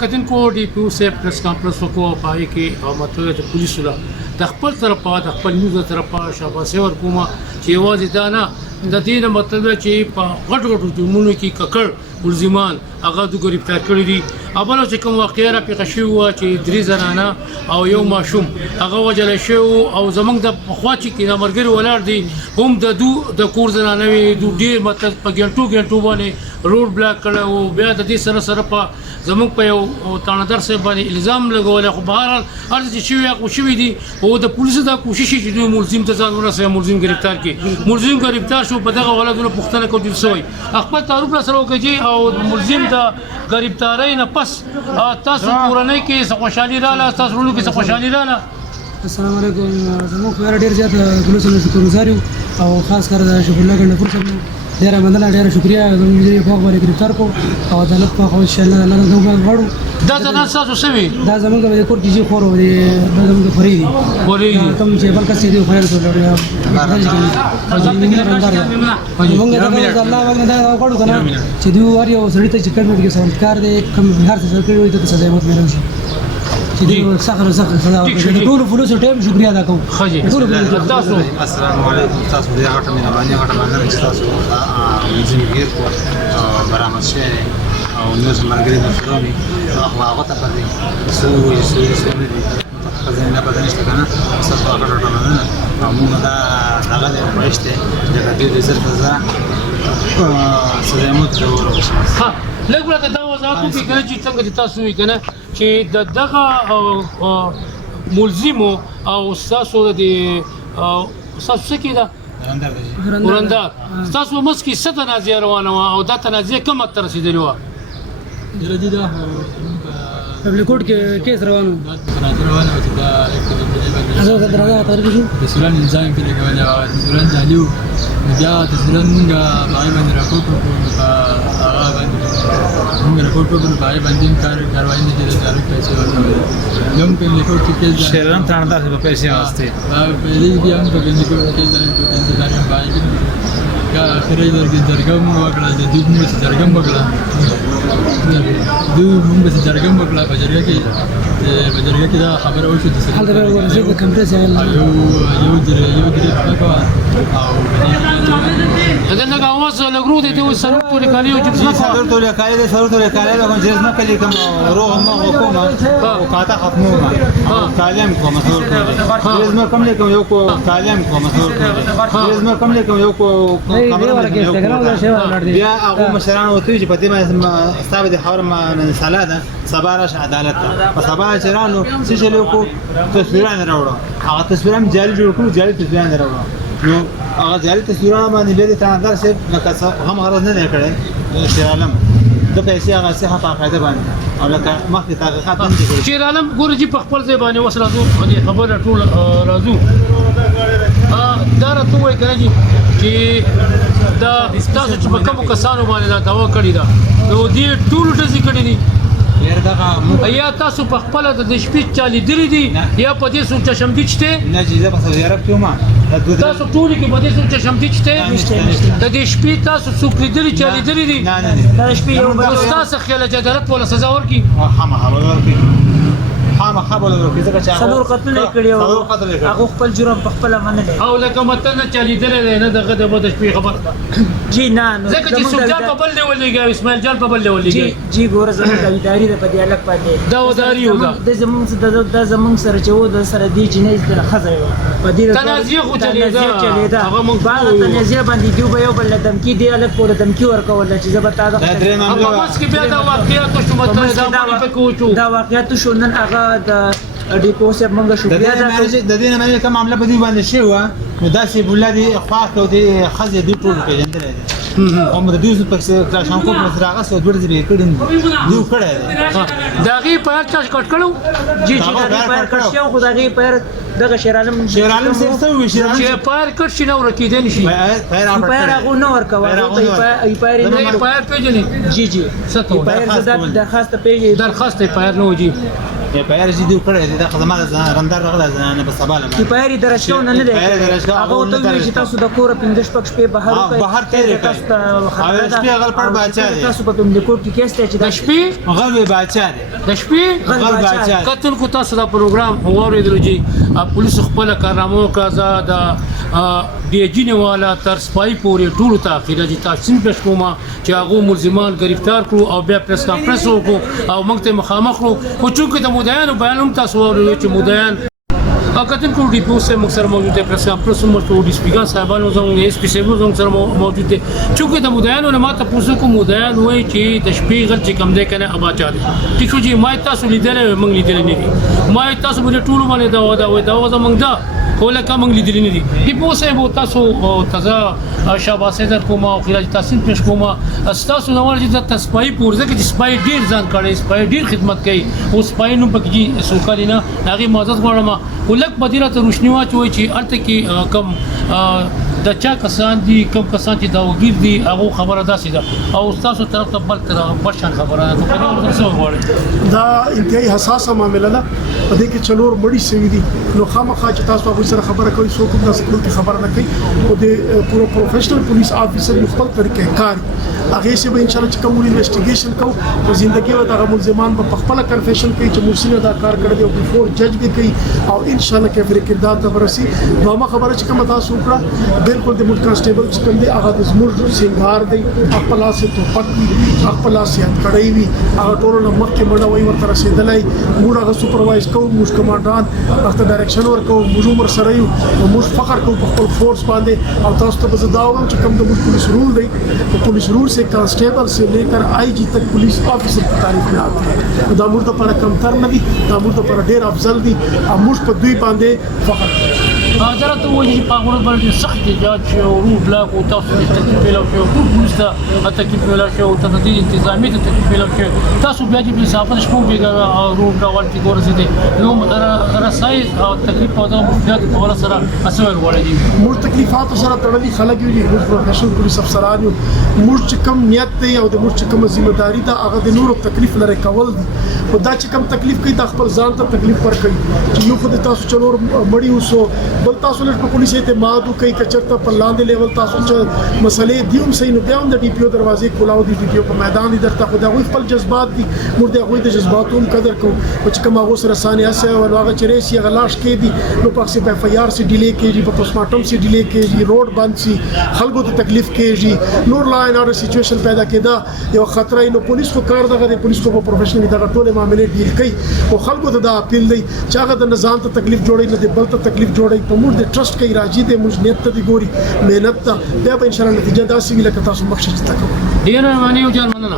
کتن کو ډي پی او سي پریس کانفرنس وکړو پای کې او مطلب ته پولیسو لا د خپل طرفه د خپل نیوز طرفه شاباسي ورکوما چې واځي دا نه د دې نه مطلب چې په غټ غټو جرمونو کې ککړ ملزمان هغه د گرفتار کړی دي اوبله چې کوم واقعیا را پیښ شوی و چې درې زنانه او یو ماشوم هغه وجل شو او زمونږ د خوا چې کې مرګري ولار دي هم د کور زنانه وي د ډیر مطلب په ګنټو باندې روډ بلاک کړو او بیا د دې سره په زمونږ په یو تانادر صاحب باندې الزام لګول خو بهر ارزه شوی دي او د پولیسو دا کوشش چې دوی ملزم ته ځان ورسوي ملزم گرفتار کړي ملزم گرفتار شو په دغه ولادونو پښتنه کوي سوی خپل تعارف سره وکړي او ملزم د گرفتاری نه پس تاسو کورنۍ کې څه خوشحالي رااله تاسو ورونو کې څه خوشحالي رااله السلام علیکم زموږ په ډیر زیات پولیسو شکرګزار یو او خاص کر د شکر الله ګڼ فرصت ډیر مننه ډیر شکریا زموږ مجری په خبره گرفتار کو او عدالت په خو ان شاء الله الله نو غواړو دا ځنه تاسو سوي دا زموږ د کور کې خور دی دا زموږ فري کوم چې بل کس دی خو یې ټول موږ دا الله باندې دا غواړو کنه چې دوی واري او سړی ته چې کډو کې سمکار دی کوم هر څه سره کوي ته سزا مت ملو شي چې دوی سخر سزا ورکړي ټول فلوس ټیم شکریا ادا کوم ټول تاسو السلام علیکم تاسو دې غټه مینه باندې غټه باندې چې تاسو زمګیر کو برامج شه او نو مرګري د فلمي هغه ته پدې سو نه دي خزانه نه بدل نشته کنه تاسو هغه غټه باندې موږ دا هغه دې پښته چې د دې سره سزا مت ورکړي ها لګوره دا وضاحت کوي چې څنګه تاسو وی کنه چې دغه ملزمو او تاسو د تاسو څه کیده ورندار تاسو مسکی ست تنازع روانه او دا تنازع کوم تر رسیدلی و جلدی دا پبلیکوټ کې کیس روانو تنازع روانه او دا ازو درغه ترګو شو د سولان نظام کې لګول او سولان جالو بیا د سولان مونږه باندې باندې راپورټ وکړو په هغه باندې مونږ راپورټ وکړو باندې باندې کاروایی نه کېده چارو پیسې ورکړل نوم په لیکوټ کې شهرام تاندار په پیسې واسطه په دې کې هم په لیکوټ کې ځان باندې کا اخرې درګم وکړه د دې موږ درګم وکړه دوی موږ چې درګم وکړه په جرګه کې دا خبره وشو د حال دا ورزيد کمپرس یو درې پکوا او دا نه غواص لګرو دي ته سره ټول کالي او جبس سره ټول کالي د سره ټول کالي د جز نه کلی کوم روح ما حکومت او کاته ختموما کالم کوم سره جز نه کوم لیکم یو کو کالم کوم سره جز نه کوم لیکم یو کو بیا هغه مشران وته چې په دې باندې استاد د حوار ما سالاده صبارش عدالت په صبا چرانو څه چلو کو تصویران راوړو هغه تصویران جاري جوړ کړو جاري تصویران راوړو نو هغه جاري تصویران باندې به د تاندار صاحب نکاسه هم غرض نه کړي شیر عالم د پیسې هغه صحه په قاعده باندې او لکه مخکې تحقیقات هم دي شیر عالم ګورجی په خپل ځای باندې وسره راځو خبره ټول راځو دا راته وایي کنه چې دا تاسو چې په کوم کسانو باندې دا داوا کړی دا نو دې ټول ټزي کړی دي یا تاسو په خپل د شپې چالي درې دي یا په دې سوچ شمدي چته نه چې په سعودي عرب کې ما تاسو ټول کې په دې سوچ شمدي چته د دې شپې تاسو څوک درې چالي درې دي نه دا شپې یو بل تاسو خیال جدارت ولا سزا ورکي خبر ورکړي ځکه چې څلور قتل کړي هغه خپل جرم په خپل منل او لکه متنه چالي درې نه دغه د بده شپې خبر جی نه ځکه چې سوجا په بل ډول لګي اسماعیل جان په بل ډول لګي جی ګور زموږ د اداري د پدې الګ پاتې دا وداري یو دا د زموږ سره چې و د سره دی جنیز د خزر په دې تنازع خو چلیدا هغه موږ باندې تنازع باندې دیو به یو بل دمکی دی الګ په دمکی ورکول چې زبرتا د هغه بس کې بیا دا واقعیت شو مطلب دا باندې پکوچو دا واقعیت شو نن هغه د ډیپو سه موږ شکریا د دې نه کوم معاملې په دې باندې شی و نو دا سی بولادي خواخ او دې خزه دې ټول پیژندل دي او د دې په څیر کلاشان کو پر راغه سو ورته به کړي دیو کړه دا غي په تاسو کټ کړو جی دا پیر کټ شو خدای پیر دغه شیرالم څه وی چې پیر کټ شي نو رکیدل شي پیر هغه نو ورکوا ای پیر نه پیر پیژنې جی جی ستو پیر زاد درخواست پیژې درخواست پیر نو جی یا پیر چې دیو کړه دا خدمات رندر رغله نه په سباله کی پیر درشو نه نه هغه ته وی چې تاسو د کور پندش پک شپې بهر تیر تاسو خبره شپې غل پړ بچا تاسو په کوم د کوټ کې کېسته چې د شپې غل بچا د شپې قتل کو تاسو دا پروګرام اوریدل چې پولیس خپل کارنامو کازا د ډي جی والا تر سپای پورې ټول ته اخیره چې تاسو پیش کومه چې هغه ملزمان گرفتار کړو او بیا پریس کانفرنس وکړو او موږ ته مخامخ کړو او چې د مدعیانو بیان هم تاسو اورئ چې مدعیان قتل کو ډیپو سے مکسر موجود ہے پریس کانفرنس میں تو اسپیکر صاحبانو زموږ ایس پی صاحب زموږ موجود دي چې د مدعیانو نه ماته پوښتنه کوم مدعیان وایي چې د شپې غل چې کم دی کنه ابا چا دي ټیک شو چې ما تاسو لیدل موږ لیدل نه دي ما تاسو مونږ ټول باندې دا موږ دا ولکه موږ لیدل نه دي ډیپو صاحب تاسو تازه شاباسه در کومه او خراج تحسین پیش کومه تاسو نو ورته د تسپای پورزه کې سپای ډیر ځان کړي سپای ډیر خدمت کوي او سپای نو پکې سوکالینا هغه معزز غواړم ولک بدیره ته روشنی واچوي چې الته کې کم د چا کسان دي کم کسان چې دا وګیر دي هغه خبره داسې ده او تاسو طرف ته بل شان خبره ده په دې څه وغواړي دا انتهایی حساسه معاملې ده په دې کې چلور مړی سوي دي نو خامخا چې تاسو په سره خبره کوي څوک هم تاسو کې خبره نه کوي او د پروفیشنل پولیس افیسر یو خپل طریقې کار هغه چې به ان شاء الله چې کوم انویسټیګیشن کوو په ژوندۍ او د ملزمان په خپل کنفیشن کوي چې مرسي دا کار کړی او بیفور جج به کوي او ان شاء الله کې فریق کردار ته ورسي نو خبره چې کوم تاسو وکړه بالکل د ملک کانسټیبل چې کوم دی هغه د زموږ سنگار دی خپل لاسه ته پټ خپل لاسه کړی وي هغه ټول نو مخکې مړه وي ورته رسیدلای موږ هغه سپروایز کوو موږ کمانډان هغه ډایرکشن ورکوو موږ مر سره یو موږ فخر کوو په خپل فورس باندې او تاسو ته به داوم چې کوم د پولیس رول دی پولیس رول سے کانسټیبل سے لے کر آئی جی تک پولیس آفیسر کی تعریف میں آتی ہے دا موږ ته پر کمتر نه دي دا موږ ته پر ډیر افضل دي او موږ په دوی باندې فخر کوو حضرت وایي چې په غوړ باندې سخت جاج او روډ لا کو تاسو ته تکلیف له شو پولیس ته تکلیف له شو تدبیر انتظامی ته تکلیف له شو تاسو بیا چې صافه شپو بیګا روډ راول چې ګورځي دي نو رسای او تکلیف په دغه مفیدات په ولا سره اسوي وړي موږ تکلیفات سره تړلي خلک یو دي موږ پروفیشنل پولیس افسران یو موږ چې کوم نیت دی او د موږ چې کوم ذمہ داری ده هغه د نورو تکلیف لري کول دي او دا چې کوم تکلیف کوي د خپل ځان ته تکلیف ورکړي چې یو خو تاسو چلور مړی وسو بل تاسو له پولیس اعتماد کوي کچرته په لاندې لیول تاسو چې مسلې دیوم صحیح نو بیا هم د ډي پی او دروازې کولاو دي ډي پی او په میدان دي درته خو دا غوي خپل جذبات دي موږ د غوي د جذباتو قدر کوو او چې کوم هغه سره ثانیه سه او هغه چرې سی غلاش کې دي نو پاک سي په اف آی آر سي ډیلے کېږي په پوسټمارټم سي ډیلے کېږي روډ بند سي خلکو ته تکلیف کېږي نور لا ان اور سچويشن پیدا کېدا یو خطر نو پولیس کو کار دغه پولیس کو پروفیشنل دغه ټول معاملې ډیل کوي او خلکو ته دا اپیل دی چې هغه د نظام ته تکلیف جوړي نه دی بل ته تکلیف جوړي په موږ د ټرست کوي راځي د موږ نیت ته دی ګوري مهنت ته بیا به ان شاء الله نتیجه داسې وي لکه تاسو مخکې چې تاسو ډیر معنی او جان مننه